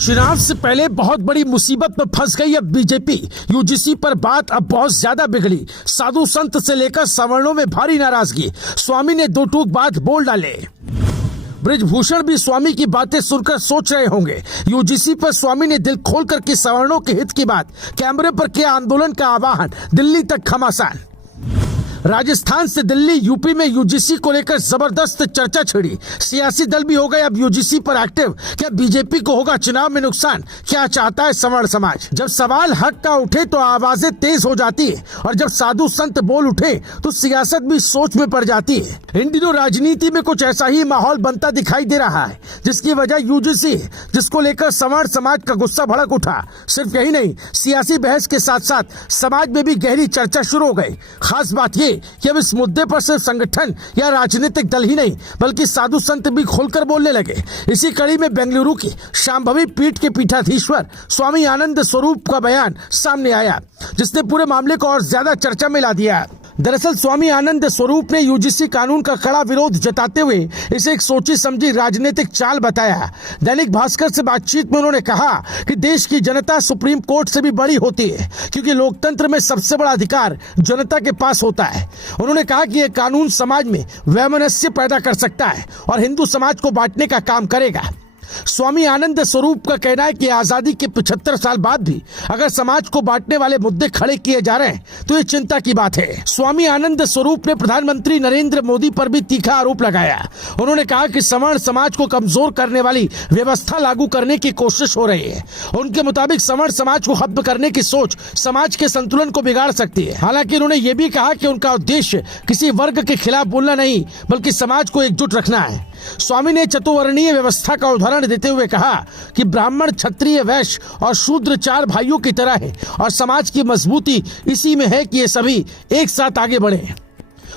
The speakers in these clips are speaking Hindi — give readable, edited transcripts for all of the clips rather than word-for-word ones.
चुनाव से पहले बहुत बड़ी मुसीबत में फंस गई अब बीजेपी। यूजीसी पर बात अब बहुत ज्यादा बिगड़ी। साधु संत से लेकर सवर्णों में भारी नाराजगी। स्वामी ने दो टूक बात बोल डाले। ब्रिजभूषण भी स्वामी की बातें सुनकर सोच रहे होंगे। यूजीसी पर स्वामी ने दिल खोलकर की सवर्णों के हित की बात। कैमरे पर किया आंदोलन का आह्वान। दिल्ली तक घमासान। राजस्थान से दिल्ली, यूपी में यूजीसी को लेकर जबरदस्त चर्चा छिड़ी। सियासी दल भी हो गए अब यूजीसी पर एक्टिव। क्या बीजेपी को होगा चुनाव में नुकसान? क्या चाहता है सवर्ण समाज? जब सवाल हक का उठे तो आवाजें तेज हो जाती है, और जब साधु संत बोल उठे तो सियासत भी सोच में पड़ जाती है। इन दिनों राजनीति में कुछ ऐसा ही माहौल बनता दिखाई दे रहा है, जिसकी वजह यूजीसी, जिसको लेकर सवर्ण समाज का गुस्सा भड़क उठा। सिर्फ यही नहीं, सियासी बहस के साथ साथ समाज में भी गहरी चर्चा शुरू हो गई। खास बात ये कि अब इस मुद्दे पर सिर्फ संगठन या राजनीतिक दल ही नहीं, बल्कि साधु संत भी खोलकर बोलने लगे। इसी कड़ी में बेंगलुरु की शांभवी पीठ के पीठाधीश्वर स्वामी आनंद स्वरूप का बयान सामने आया, जिसने पूरे मामले को और ज्यादा चर्चा में ला दिया। दरअसल स्वामी आनंद स्वरूप ने यूजीसी कानून का कड़ा विरोध जताते हुए इसे एक सोची समझी राजनीतिक चाल बताया। दैनिक भास्कर से बातचीत में उन्होंने कहा कि देश की जनता सुप्रीम कोर्ट से भी बड़ी होती है, क्योंकि लोकतंत्र में सबसे बड़ा अधिकार जनता के पास होता है। उन्होंने कहा कि यह कानून समाज में वैमनस्य पैदा कर सकता है और हिंदू समाज को बांटने का काम करेगा। स्वामी आनंद स्वरूप का कहना है कि आजादी के 75 साल बाद भी अगर समाज को बांटने वाले मुद्दे खड़े किए जा रहे हैं तो ये चिंता की बात है। स्वामी आनंद स्वरूप ने प्रधानमंत्री नरेंद्र मोदी पर भी तीखा आरोप लगाया। उन्होंने कहा कि सवर्ण समाज को कमजोर करने वाली व्यवस्था लागू करने की कोशिश हो रही है। उनके मुताबिक सवर्ण समाज को खत्म करने की सोच समाज के संतुलन को बिगाड़ सकती है। हालांकि उन्होंने ये भी कहा कि उनका उद्देश्य किसी वर्ग के खिलाफ बोलना नहीं, बल्कि समाज को एकजुट रखना है। स्वामी ने चतुर्वर्णीय व्यवस्था का उदाहरण देते हुए कहा कि ब्राह्मण, क्षत्रिय, वैश्य और शूद्र चार भाइयों की तरह है, और समाज की मजबूती इसी में है कि ये सभी एक साथ आगे बढ़े।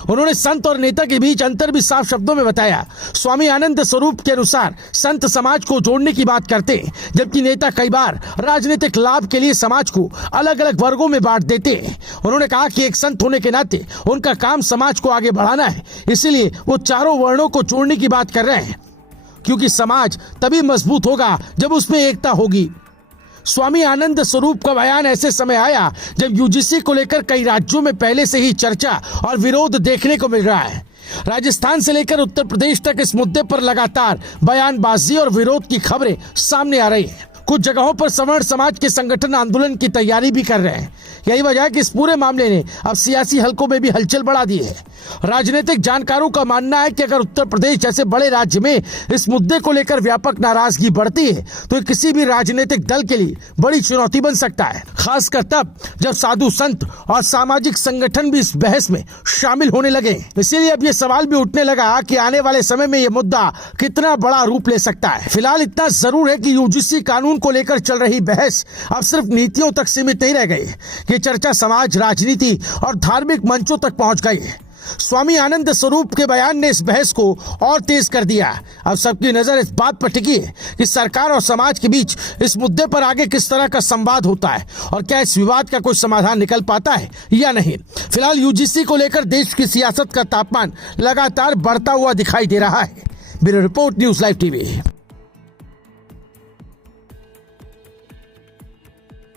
उन्होंने संत और नेता के बीच अंतर भी साफ शब्दों में बताया। स्वामी आनंद स्वरूप के अनुसार संत समाज को जोड़ने की बात करते हैं, जबकि नेता कई बार राजनीतिक लाभ के लिए समाज को अलग अलग वर्गों में बांट देते हैं। उन्होंने कहा कि एक संत होने के नाते उनका काम समाज को आगे बढ़ाना है, इसीलिए वो चारों वर्णों को जोड़ने की बात कर रहे हैं, क्योंकि समाज तभी मजबूत होगा जब उसमें एकता होगी। स्वामी आनंद स्वरूप का बयान ऐसे समय आया जब यूजीसी को लेकर कई राज्यों में पहले से ही चर्चा और विरोध देखने को मिल रहा है। राजस्थान से लेकर उत्तर प्रदेश तक इस मुद्दे पर लगातार बयानबाजी और विरोध की खबरें सामने आ रही हैं। कुछ जगहों पर सवर्ण समाज के संगठन आंदोलन की तैयारी भी कर रहे हैं। यही वजह है कि इस पूरे मामले ने अब सियासी हलकों में भी हलचल बढ़ा दी है। राजनीतिक जानकारों का मानना है कि अगर उत्तर प्रदेश जैसे बड़े राज्य में इस मुद्दे को लेकर व्यापक नाराजगी बढ़ती है तो किसी भी राजनीतिक दल के लिए बड़ी चुनौती बन सकता है, खासकर तब जब साधु संत और सामाजिक संगठन भी इस बहस में शामिल होने लगे। इसीलिए अब ये सवाल भी उठने लगा कि आने वाले समय में ये मुद्दा कितना बड़ा रूप ले सकता है। फिलहाल इतना जरूर है कि यूजीसी कानून को लेकर चल रही बहस अब सिर्फ नीतियों तक सीमित नहीं रह गई। ये चर्चा समाज, राजनीति और धार्मिक मंचों तक पहुंच गई है। स्वामी आनंद स्वरूप के बयान ने इस बहस को और तेज कर दिया। अब सबकी नजर इस बात पर टिकी है कि सरकार और समाज के बीच इस मुद्दे पर आगे किस तरह का संवाद होता है, और क्या इस विवाद का कोई समाधान निकल पाता है या नहीं। फिलहाल यूजीसी को लेकर देश की सियासत का तापमान लगातार बढ़ता हुआ दिखाई दे रहा है। Bureau report, news live TV.